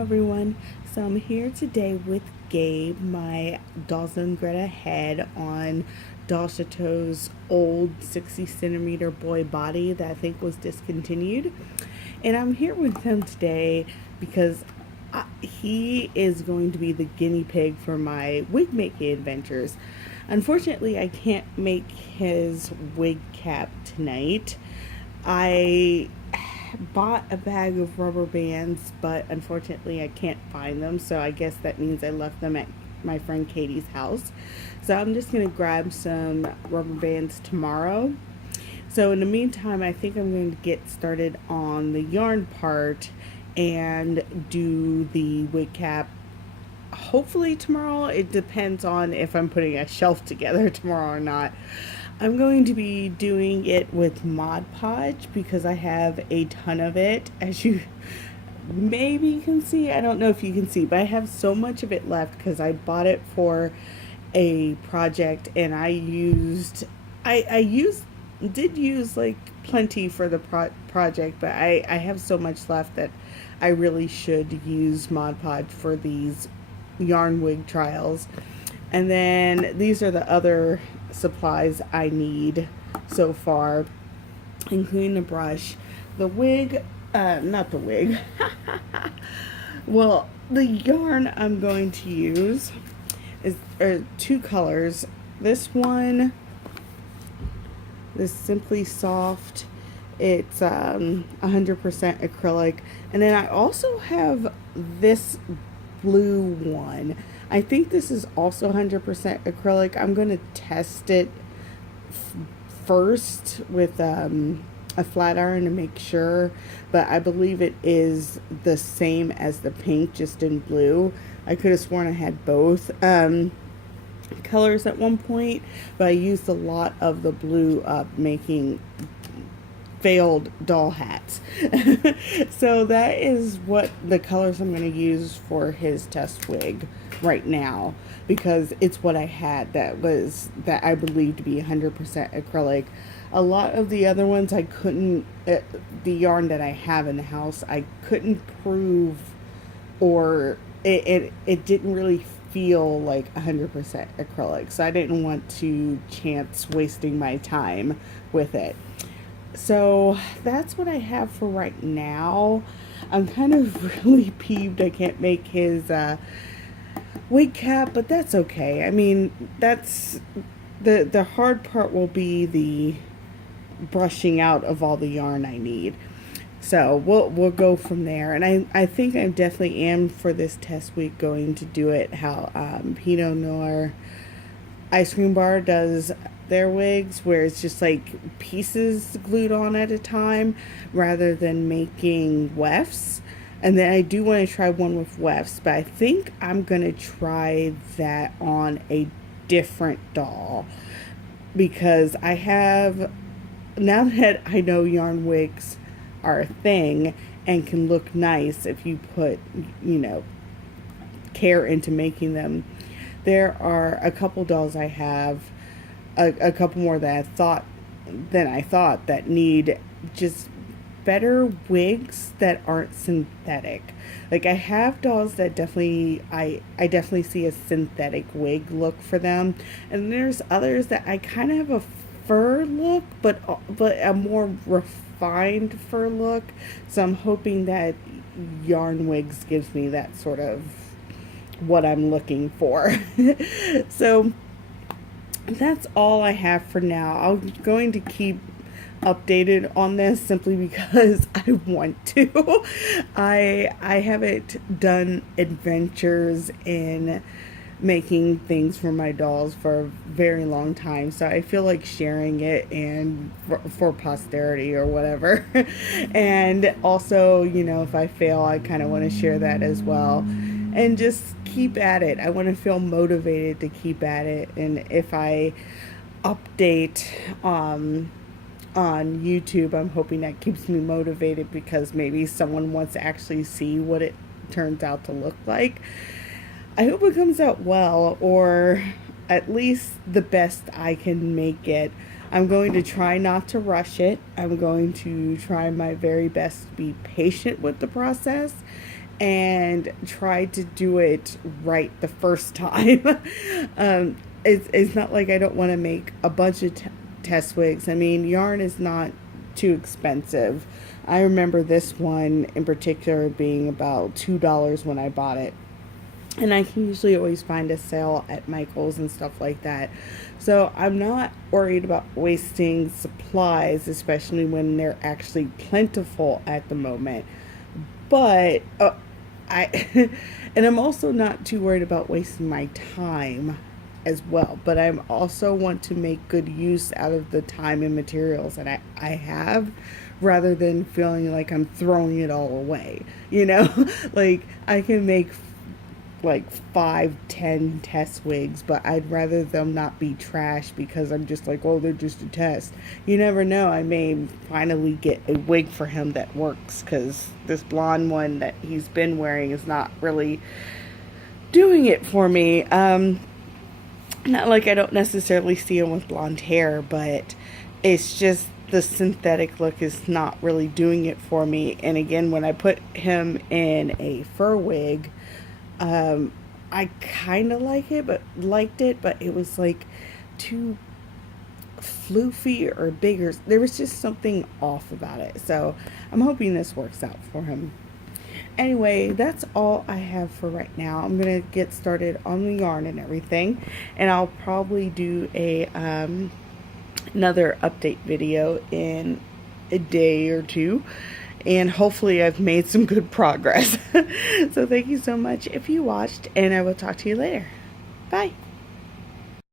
Hello everyone. So I'm here today with Gabe, my Dawson Greta head on Doll Chateau's old 60 centimeter boy body that I think was discontinued. And I'm here with him today because he is going to be the guinea pig for my wig making adventures. Unfortunately, I can't make his wig cap tonight. I bought a bag of rubber bands, but unfortunately I can't find them, so I guess that means I left them at my friend Katie's house. So I'm just going to grab some rubber bands tomorrow. So in the meantime, I think I'm going to get started on the yarn part and do the wig cap hopefully tomorrow. It depends on if I'm putting a shelf together tomorrow or not. I'm going to be doing it with Mod Podge because I have a ton of it, as you maybe can see. I don't know if you can see, but I have so much of it left because I bought it for a project, and I did use like plenty for the project, but I have so much left that I really should use Mod Podge for these yarn wig trials. And then these are the other supplies I need so far, including the brush, the wig, not the wig, well, the yarn I'm going to use is two colors. This one, this Simply Soft, it's 100% acrylic, and then I also have this blue one. I think this is also 100% acrylic. I'm going to test it first with a flat iron to make sure, but I believe it is the same as the pink, just in blue. I could have sworn I had both colors at one point, but I used a lot of the blue up making failed doll hats. So that is what the colors I'm going to use for his test wig right now, because it's what I had that I believe to be 100% acrylic. A lot of the other ones I couldn't, the yarn that I have in the house, I couldn't prove, or it didn't really feel like 100% acrylic, so I didn't want to chance wasting my time with it. So that's what I have for right now. I'm kind of really peeved I can't make his wig cap, but that's okay. I mean, that's the hard part will be the brushing out of all the yarn I need. So we'll go from there. And I think I definitely am, for this test week, going to do it how Pinot Noir Ice Cream Bar does their wigs, where it's just like pieces glued on at a time rather than making wefts. And then I do want to try one with wefts, but I think I'm going to try that on a different doll, because I have, now that I know yarn wigs are a thing and can look nice if you put, care into making them, there are a couple dolls I have, a couple more that I thought that need just better wigs that aren't synthetic. Like, I have dolls that definitely, I definitely see a synthetic wig look for them, and there's others that I kind of have a fur look, but a more refined fur look. So I'm hoping that yarn wigs gives me that sort of what I'm looking for. So that's all I have for now. I'm going to keep updated on this simply because I want to. I haven't done adventures in making things for my dolls for a very long time, so I feel like sharing it and for posterity or whatever. And also, if I fail, I kind of want to share that as well, and just keep at it. I want to feel motivated to keep at it. And if I update on YouTube, I'm hoping that keeps me motivated, because maybe someone wants to actually see what it turns out to look like. I hope it comes out well, or at least the best I can make it. I'm going to try not to rush it. I'm going to try my very best to be patient with the process and tried to do it right the first time. It's not like I don't want to make a bunch of test wigs. I mean, yarn is not too expensive. I remember this one in particular being about $2 when I bought it. And I can usually always find a sale at Michael's and stuff like that. So I'm not worried about wasting supplies, especially when they're actually plentiful at the moment. But and I'm also not too worried about wasting my time as well. But I also want to make good use out of the time and materials that I have, rather than feeling like I'm throwing it all away. Like I can make like 5-10 test wigs, but I'd rather them not be trash because I'm just like, oh, they're just a test. You never know, I may finally get a wig for him that works, because this blonde one that he's been wearing is not really doing it for me. Not like I don't necessarily see him with blonde hair, but it's just the synthetic look is not really doing it for me. And again, when I put him in a fur wig, I kind of liked it, but it was like too floofy or bigger. There was just something off about it. So I'm hoping this works out for him. Anyway, that's all I have for right now. I'm going to get started on the yarn and everything. And I'll probably do another update video in a day or two. And hopefully I've made some good progress. So thank you so much if you watched, and I will talk to you later. Bye.